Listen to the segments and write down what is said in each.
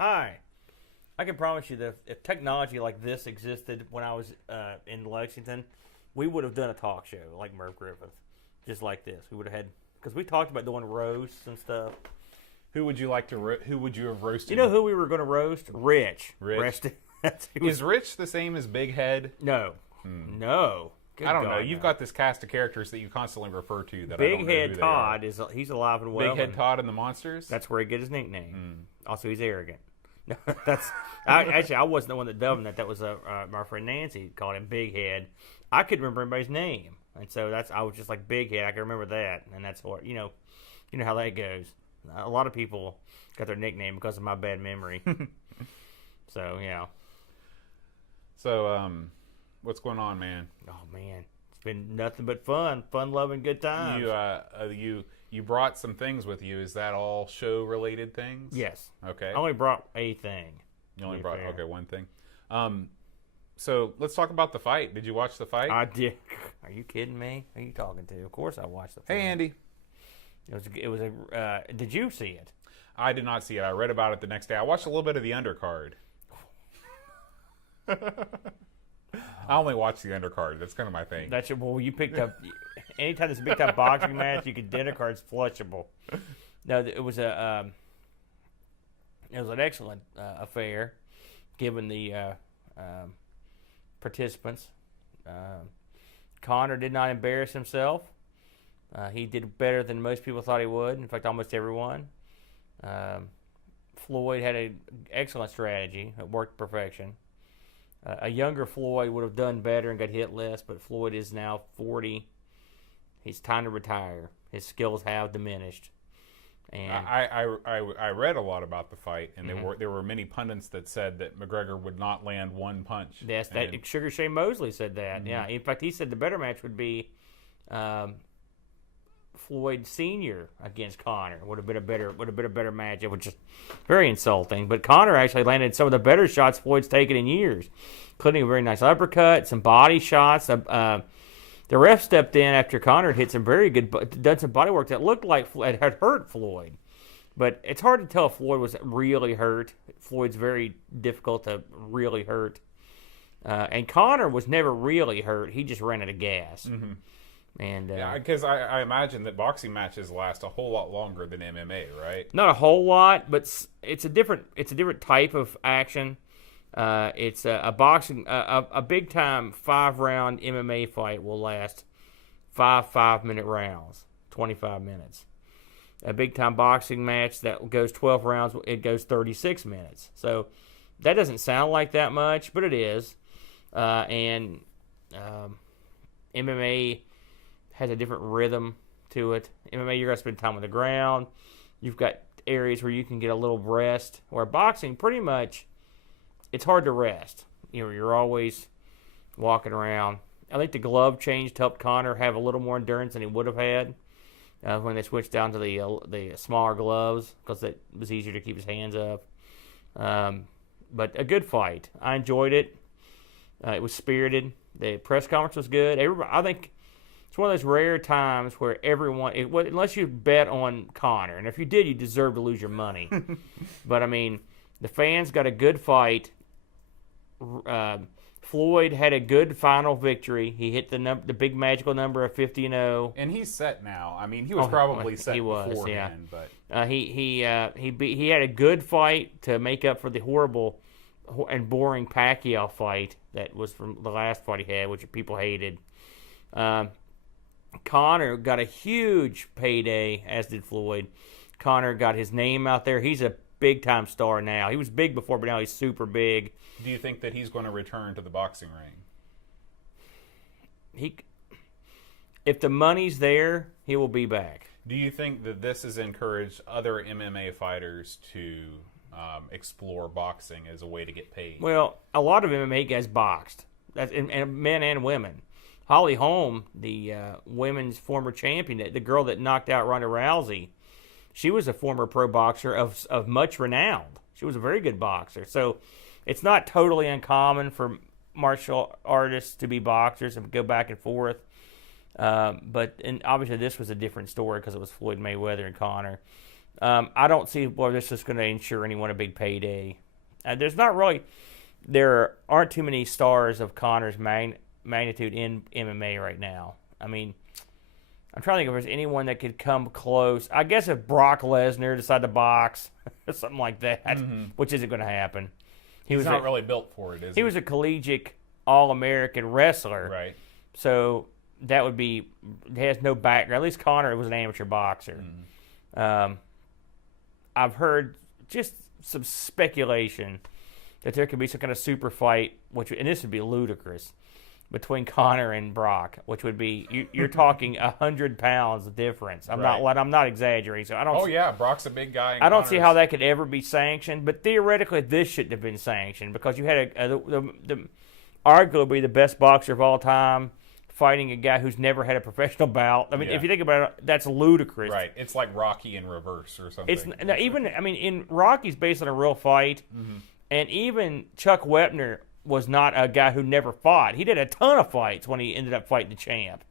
Hi. I can promise you that if technology like this existed when I was in Lexington, we would have done a talk show like Merv Griffith, just like this. We would have had, because we talked about doing roasts and stuff. Who would you like to? Who would you have roasted? You know who we were going to roast? Rich. Rich. Is Rich the same as Big Head? No. No. Good I don't God, know. You've got this cast of characters that you constantly refer to that Big I don't know Head who they Todd are. he's alive and well. Big Head Todd and the Monsters. That's where he get his nickname. Also, he's arrogant. I wasn't the one that dubbed him that. That was my friend Nancy called him Big Head. I couldn't remember anybody's name, and so I was just like Big Head. I can remember that, and that's what you know how that goes. A lot of people got their nickname because of my bad memory. So yeah. So what's going on, man? Oh man, it's been nothing but fun, loving, good times. You brought some things with you. Is that all show related things? Yes. Okay. I only brought a thing. You only brought one thing. So let's talk about the fight. Did you watch the fight? I did. Are you kidding me? Who are you talking to? Of course I watched the fight. Hey, Andy. It was a. Did you see it? I did not see it. I read about it the next day. I watched a little bit of the undercard. I only watch the undercard. That's kind of my thing. You picked up. Anytime there's a big time boxing match, you get the undercard's flushable. No, it was an excellent affair, given the participants. Conor did not embarrass himself. He did better than most people thought he would. In fact, almost everyone. Floyd had an excellent strategy. It worked to perfection. A younger Floyd would have done better and got hit less, but Floyd is now 40. He's time to retire. His skills have diminished. And I read a lot about the fight, and there were many pundits that said that McGregor would not land one punch. Yes, Sugar Shane Mosley said that. Yeah, in fact, he said the better match would be Floyd Sr. against Conor. Would have been a better match. It was just very insulting. But Conor actually landed some of the better shots Floyd's taken in years, including a very nice uppercut, some body shots. The ref stepped in after Conor hit some very good, done some body work that looked like it had hurt Floyd. But it's hard to tell if Floyd was really hurt. Floyd's very difficult to really hurt. And Conor was never really hurt. He just ran out of gas. Mm-hmm. And yeah, because I imagine that boxing matches last a whole lot longer than MMA, right? Not a whole lot, but it's a different type of action. It's a boxing a big time 5-round MMA fight will last 5-minute rounds, 25 minutes. A big time boxing match that goes 12 rounds, it goes 36 minutes. So that doesn't sound like that much, but it is. And MMA has a different rhythm to it. MMA, you're going to spend time on the ground. You've got areas where you can get a little rest. Where boxing, pretty much, it's hard to rest. You're always walking around. I think the glove change helped Conor have a little more endurance than he would have had when they switched down to the smaller gloves, because it was easier to keep his hands up. But a good fight. I enjoyed it. It was spirited. The press conference was good. I think it's one of those rare times where everyone, unless you bet on Conor, and if you did, you deserve to lose your money. But, I mean, the fans got a good fight. Floyd had a good final victory. He hit the big magical number of 50-0. And he's set now. I mean, he was probably set beforehand. Yeah. But he had a good fight to make up for the horrible and boring Pacquiao fight that was from the last fight he had, which people hated. Conor got a huge payday, as did Floyd. Conor got his name out there. He's a big-time star now. He was big before, but now he's super big. Do you think that he's going to return to the boxing ring? If the money's there, he will be back. Do you think that this has encouraged other MMA fighters to explore boxing as a way to get paid? Well, a lot of MMA guys boxed, and men and women. Holly Holm, the women's former champion, the girl that knocked out Ronda Rousey, she was a former pro boxer of much renown. She was a very good boxer. So it's not totally uncommon for martial artists to be boxers and go back and forth. But obviously this was a different story because it was Floyd Mayweather and Conor. I don't see where this is going to ensure anyone a big payday. There aren't too many stars of Conor's magnitude in MMA right now. I mean, I'm trying to think if there's anyone that could come close. I guess if Brock Lesnar decided to box or something like that, which isn't going to happen. He's not really built for it, is he? He was a collegiate All-American wrestler. Right. So that would be, he has no background. At least Conor was an amateur boxer. I've heard just some speculation that there could be some kind of super fight, and this would be ludicrous, between Conor and Brock, which would be you're talking 100 pounds of difference. I'm not exaggerating. So I don't. Oh yeah, Brock's a big guy. I don't see how that could ever be sanctioned. But theoretically, this shouldn't have been sanctioned because you had arguably the best boxer of all time fighting a guy who's never had a professional bout. I mean, if you think about it, that's ludicrous. Right. It's like Rocky in reverse or something. In Rocky's based on a real fight, and even Chuck Wepner was not a guy who never fought. He did a ton of fights when he ended up fighting the champ,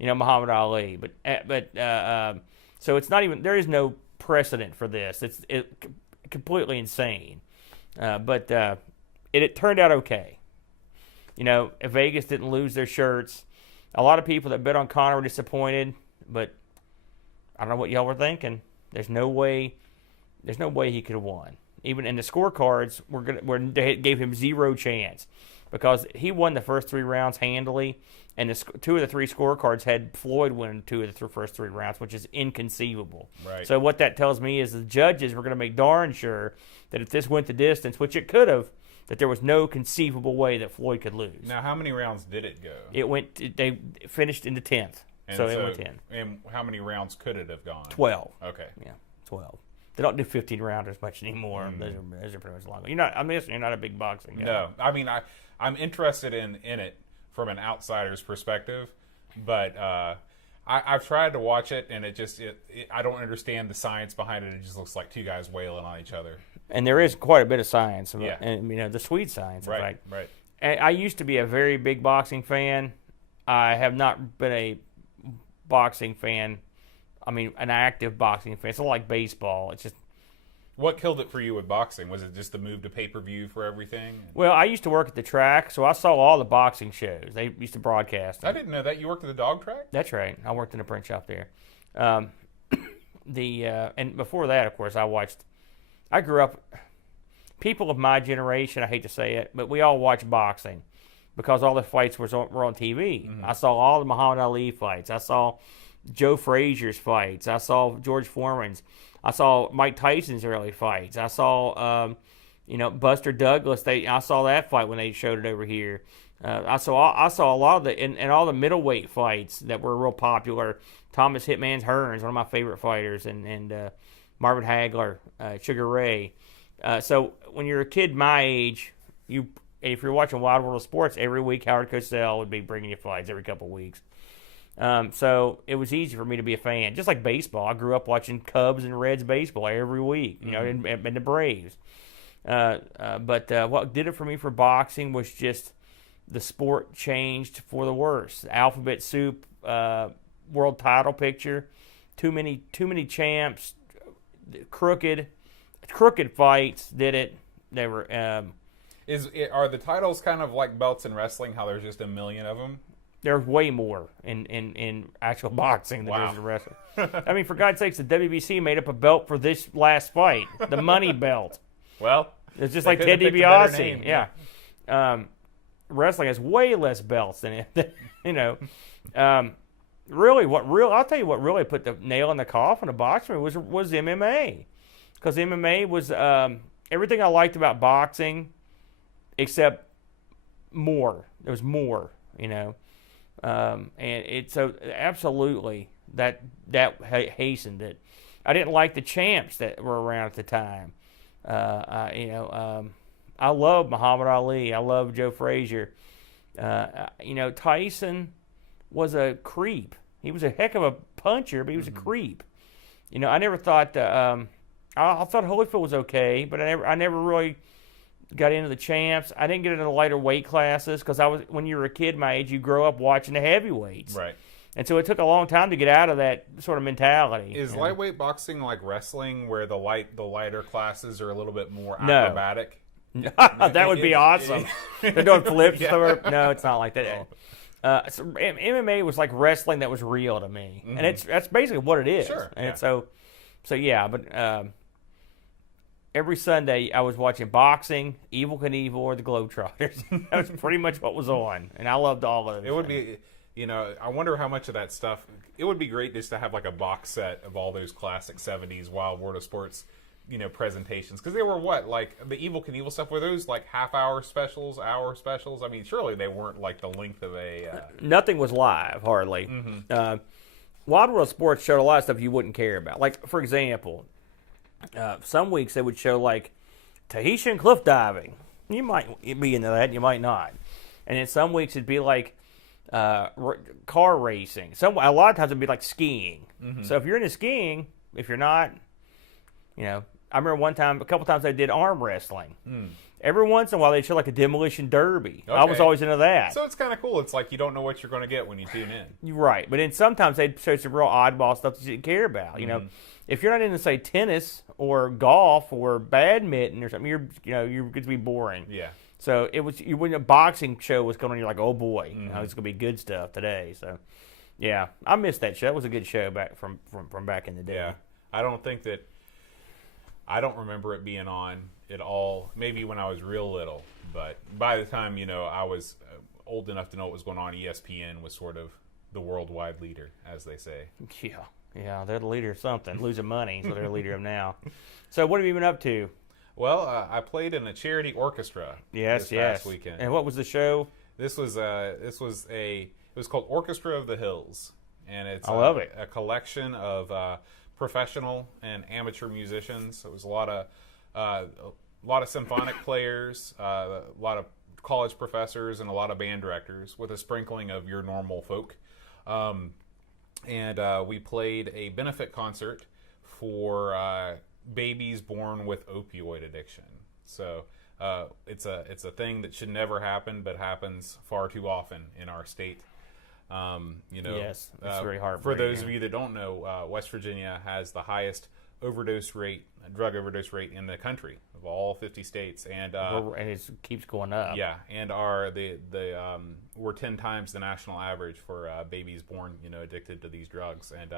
Muhammad Ali. So it's not even, there is no precedent for this. It's completely insane. But it turned out okay. Vegas didn't lose their shirts. A lot of people that bet on Conor were disappointed, but I don't know what y'all were thinking. There's no way he could have won. Even in the scorecards, they gave him zero chance because he won the first 3 rounds handily, and 2 of the 3 scorecards had Floyd win 2 of the first 3 rounds, which is inconceivable. Right. So what that tells me is the judges were going to make darn sure that if this went the distance, which it could have, that there was no conceivable way that Floyd could lose. Now, how many rounds did it go? They finished in the 10th, so it went 10. And how many rounds could it have gone? 12. Okay. Yeah, 12. They don't do 15 rounders much anymore. Those are pretty much longer. You're not a big boxing guy. No, I mean I'm interested in it from an outsider's perspective, but I've tried to watch it and I don't understand the science behind it. It just looks like 2 guys wailing on each other. And there is quite a bit of science, yeah. And the Swede science. Right, in fact. right. And I used to be a very big boxing fan. I have not been a boxing fan. I mean, an active boxing fan. It's not like baseball. It's just. What killed it for you with boxing? Was it just the move to pay-per-view for everything? Well, I used to work at the track, so I saw all the boxing shows. They used to broadcast them. I didn't know that. You worked at the dog track? That's right. I worked in a print shop there. And before that, of course, I grew up. People of my generation, I hate to say it, but we all watched boxing because all the fights were on TV. I saw all the Muhammad Ali fights. I saw Joe Frazier's fights. I saw George Foreman's. I saw Mike Tyson's early fights. I saw, Buster Douglas. I saw that fight when they showed it over here. I saw a lot of and all the middleweight fights that were real popular. Thomas Hitman's Hearns, one of my favorite fighters, and Marvin Hagler, Sugar Ray. So when you're a kid my age, if you're watching Wild World of Sports every week, Howard Cosell would be bringing you fights every couple of weeks. So it was easy for me to be a fan. Just like baseball, I grew up watching Cubs and Reds baseball every week, and the Braves. But what did it for me for boxing was just the sport changed for the worse. Alphabet soup, world title picture, too many champs, crooked fights did it. They were. Are the titles kind of like belts in wrestling? How there's just a million of them? There's way more in actual boxing than there is in wrestling. I mean, for God's sakes, the WBC made up a belt for this last fight, the money belt. Well, it's just like Ted DiBiase. Yeah. Wrestling has way less belts than it. Really, I'll tell you what really put the nail in the coffin of boxing was MMA, because MMA was everything I liked about boxing, except more. There was more, and it so absolutely that hastened it. I didn't like the champs that were around at the time. I love Muhammad Ali. I love Joe Frazier. Tyson was a creep. He was a heck of a puncher, but he was a creep. I never thought. I thought Holyfield was okay, but I never really got into the champs. I didn't get into the lighter weight classes because when you were a kid my age, you grow up watching the heavyweights. Right. And so it took a long time to get out of that sort of mentality. Is lightweight boxing like wrestling, where the lighter classes are a little bit more No. acrobatic? That would be awesome. They're doing flips. No, it's not like that. So MMA was like wrestling that was real to me, and that's basically what it is. Sure. And so yeah. But every Sunday I was watching boxing, Evel Knievel, or the Globetrotters. That was pretty much what was on, and I loved all of it. It would be, I wonder how much of that stuff. It would be great just to have like a box set of all those classic '70s Wild World of Sports, presentations, because they were like the Evel Knievel stuff. Were those like half-hour specials, hour specials? I mean, surely they weren't like the length of a. Nothing was live, hardly. Wild World of Sports showed a lot of stuff you wouldn't care about. Like, for example, some weeks they would show like Tahitian cliff diving. You might be into that, you might not. And then some weeks it'd be like car racing. A lot of times it'd be like skiing. So if you're into skiing, if you're not, I remember a couple times they did arm wrestling. Every once in a while they'd show like a demolition derby. Okay. I was always into that. So it's kind of cool. It's like you don't know what you're going to get when you tune in. You're right. But then sometimes they'd show some real oddball stuff that you didn't care about. If you're not into, say, tennis or golf or badminton or something, you're going to be boring. Yeah. So when a boxing show was going on, you're like, oh boy, it's going to be good stuff today. So, yeah, I missed that show. That was a good show back from back in the day. Yeah, I don't remember it being on at all. Maybe when I was real little, but by the time I was old enough to know what was going on, ESPN was sort of the worldwide leader, as they say. Yeah, they're the leader of something. Losing money, so they're the leader of now. So what have you been up to? Well, I played in a charity orchestra this past weekend. And what was the show? It was called Orchestra of the Hills, and it's I love it. A collection of professional and amateur musicians. So it was a lot of symphonic players, a lot of college professors, and a lot of band directors, with a sprinkling of your normal folk. And we played a benefit concert for babies born with opioid addiction. So it's a thing that should never happen, but happens far too often in our state. Yes, it's very heartbreaking. For those of you that don't know, West Virginia has the highest drug overdose rate in the country of all 50 states, and it keeps going up. Yeah, and we're 10 times the national average for babies born addicted to these drugs, and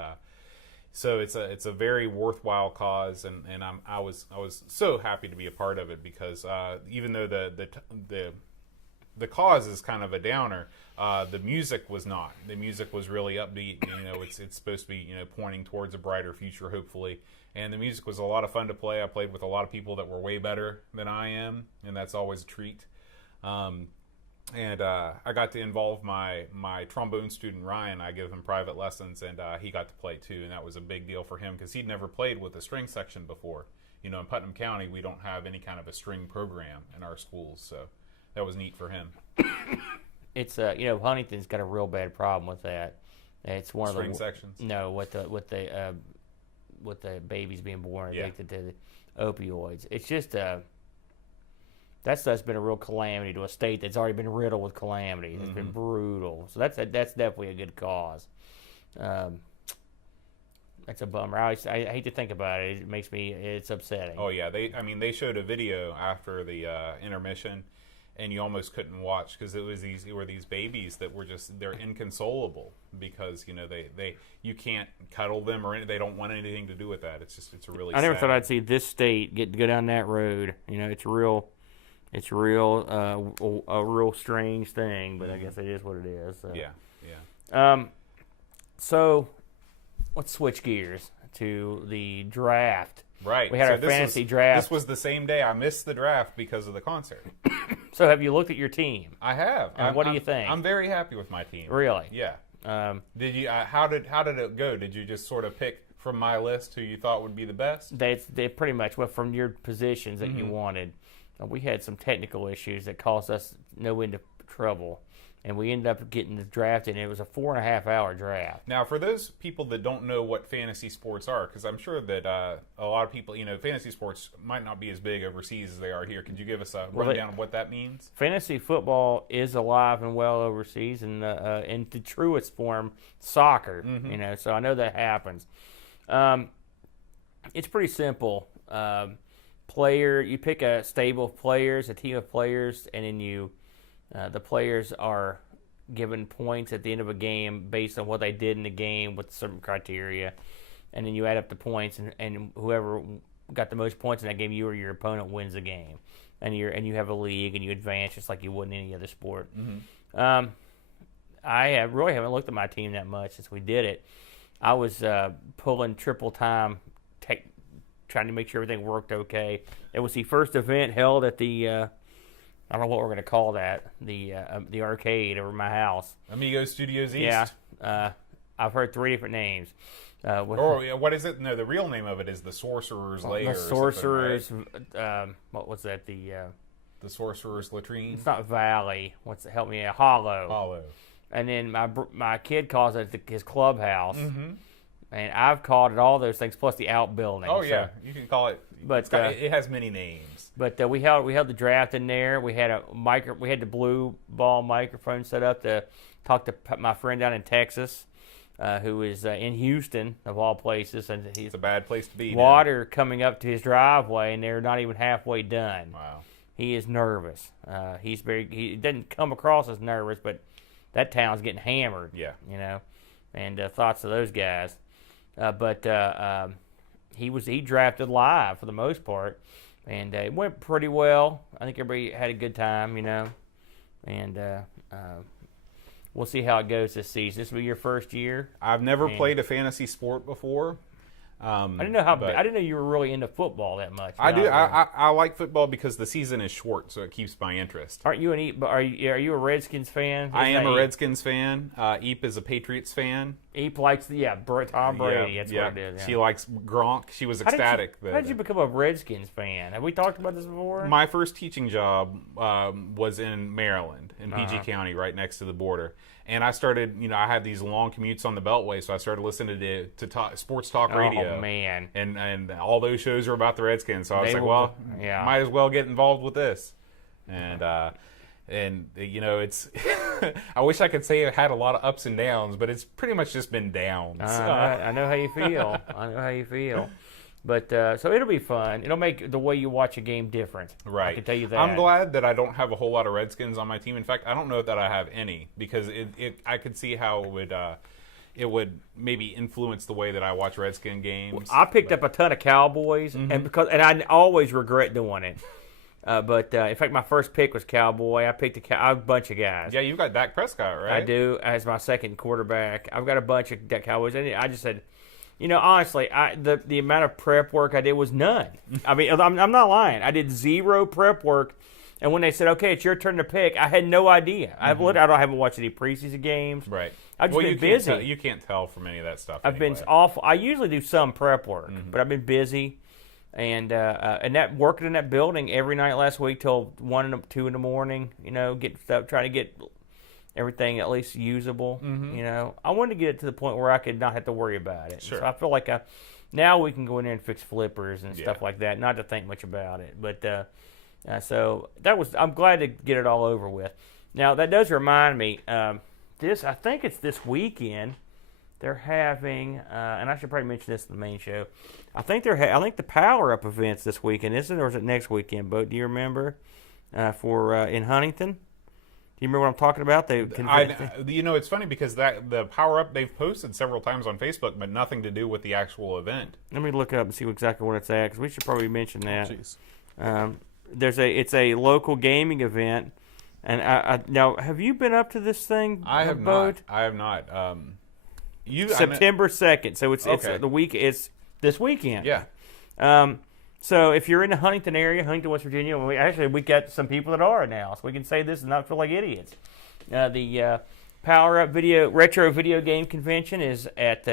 so it's a very worthwhile cause, and I was so happy to be a part of it, because even though the cause is kind of a downer, the music was not. The music was really upbeat. It's supposed to be pointing towards a brighter future, hopefully. And the music was a lot of fun to play. I played with a lot of people that were way better than I am, and that's always a treat. And I got to involve my trombone student Ryan. I give him private lessons, and he got to play too, and that was a big deal for him because he'd never played with a string section before. In Putnam County, we don't have any kind of a string program in our schools, so that was neat for him. It's Huntington's got a real bad problem with that. It's one string of the sections. No, with the babies being born addicted to the opioids. It's just that's been a real calamity to a state that's already been riddled with calamity. It's been brutal. So that's definitely a good cause. That's a bummer. I hate to think about it. It's upsetting. Oh yeah, they showed a video after the intermission, and you almost couldn't watch because it were these babies that were they're inconsolable because you can't cuddle them or they don't want anything to do with that. It's a really. I never sad. thought I'd see this state go down that road. It's a real strange thing, but I guess it is what it is. So. Yeah. So let's switch gears to the draft. Right. We had our fantasy draft. This was the same day. I missed the draft because of the concert. So have you looked at your team? I have. And what do you think? I'm very happy with my team. Really? Yeah. Did you? How did it go? Did you just sort of pick from my list who you thought would be the best? They pretty much went from your positions that you wanted. We had some technical issues that caused us no end of trouble. and we ended up getting drafted, and it was a 4.5-hour draft. Now, for those people that don't know what fantasy sports are, because I'm sure that a lot of people, fantasy sports might not be as big overseas as they are here. Could you give us a rundown of what that means? Fantasy football is alive and well overseas, and in the truest form, soccer. So I know that happens. It's pretty simple. You pick a stable of players, a team of players, and then the players are given points at the end of a game based on what they did in the game with certain criteria, and then you add up the points, and whoever got the most points in that game, you or your opponent wins the game, and you have a league and you advance just like you would in any other sport. I really haven't looked at my team that much since we did it. I was pulling triple time, trying to make sure everything worked okay. It was the first event held at the I don't know what we're going to call that, the arcade over my house. Amigos Studios East? Yeah. I've heard 3 different names. What is it? No, the real name of it is the Sorcerer's Lair. The Sorcerer's, right? What was that? The Sorcerer's Latrine? It's not Valley. Help me out? Hollow. And then my kid calls it his clubhouse. And I've called it all those things, plus the outbuilding. Oh, yeah. You can call it. But it has many names. But we held the draft in there. We had we had the blue ball microphone set up to talk to my friend down in Texas, who is in Houston of all places, and it's a bad place to be. Water coming up to his driveway, and they're not even halfway done. Wow. He is nervous. He doesn't come across as nervous, but that town's getting hammered. Yeah. And thoughts of those guys. But he drafted live for the most part, and it went pretty well. I think everybody had a good time, and we'll see how it goes this season. This will be your first year. I've never played a fantasy sport before. I didn't know you were really into football that much. I do. I like football because the season is short, so it keeps my interest. Aren't you are you a Redskins fan? I am a Redskins fan. Eep is a Patriots fan. Eep likes Tom Brady. That's what it is. Yeah. She likes Gronk. She was ecstatic. How did you become a Redskins fan? Have we talked about this before? My first teaching job was in Maryland, in PG County, right next to the border. And I started, I had these long commutes on the Beltway, so I started listening to sports talk radio. Oh, man. And all those shows were about the Redskins, so I was might as well get involved with this. And it's I wish I could say it had a lot of ups and downs, but it's pretty much just been downs. I know how you feel. But so it'll be fun. It'll make the way you watch a game different. Right. I can tell you that. I'm glad that I don't have a whole lot of Redskins on my team. In fact, I don't know that I have any, because I could see how it would maybe influence the way that I watch Redskin games. I picked up a ton of Cowboys, and I always regret doing it. But in fact, my first pick was Cowboy. I picked a bunch of guys. Yeah, you've got Dak Prescott, right? I do, as my second quarterback. I've got a bunch of Cowboys, and I just said, honestly, the amount of prep work I did was none. I mean, I'm not lying. I did zero prep work, and when they said, "Okay, it's your turn to pick," I had no idea. I haven't watched any preseason games. Right. I've just been busy. You can't tell from any of that stuff. I've been awful. I usually do some prep work, but I've been busy, and that working in that building every night last week till 1 and 2 in the morning. Get stuff, trying to get everything at least usable. I wanted to get it to the point where I could not have to worry about it. Sure. So I feel like now we can go in there and fix flippers and stuff like that, not to think much about it. But so I'm glad to get it all over with. Now that does remind me, I think it's this weekend. They're having, and I should probably mention this in the main show. I think the Power Up events this weekend, isn't it, or is it next weekend? Bo, do you remember? In Huntington. Do you remember what I'm talking about? It's funny because the Power Up they've posted several times on Facebook, but nothing to do with the actual event. Let me look it up and see exactly what it's at, because we should probably mention that. Oh, it's a local gaming event, and now have you been up to this thing? I have not. September 2nd, so it's the week. It's this weekend. Yeah. So if you're in the Huntington area, Huntington, West Virginia, we got some people that are now, so we can say this and not feel like idiots. The Power Up Retro Video Game Convention is at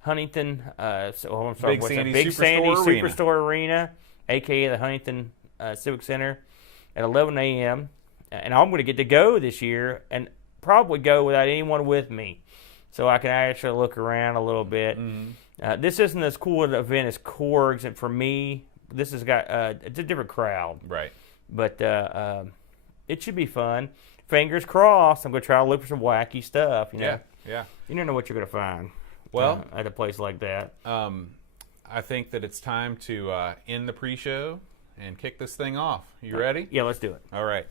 Huntington. Big Sandy Superstore Arena, aka the Huntington Civic Center, at 11 a.m. and I'm going to get to go this year and probably go without anyone with me, so I can actually look around a little bit. This isn't as cool an event as Korg's, and for me, this has got it's a different crowd. Right. But it should be fun. Fingers crossed. I'm going to try to look for some wacky stuff. You know? Yeah. You never know what you're going to find. Well, at a place like that. I think that it's time to end the pre-show and kick this thing off. You ready? Yeah, let's do it. All right.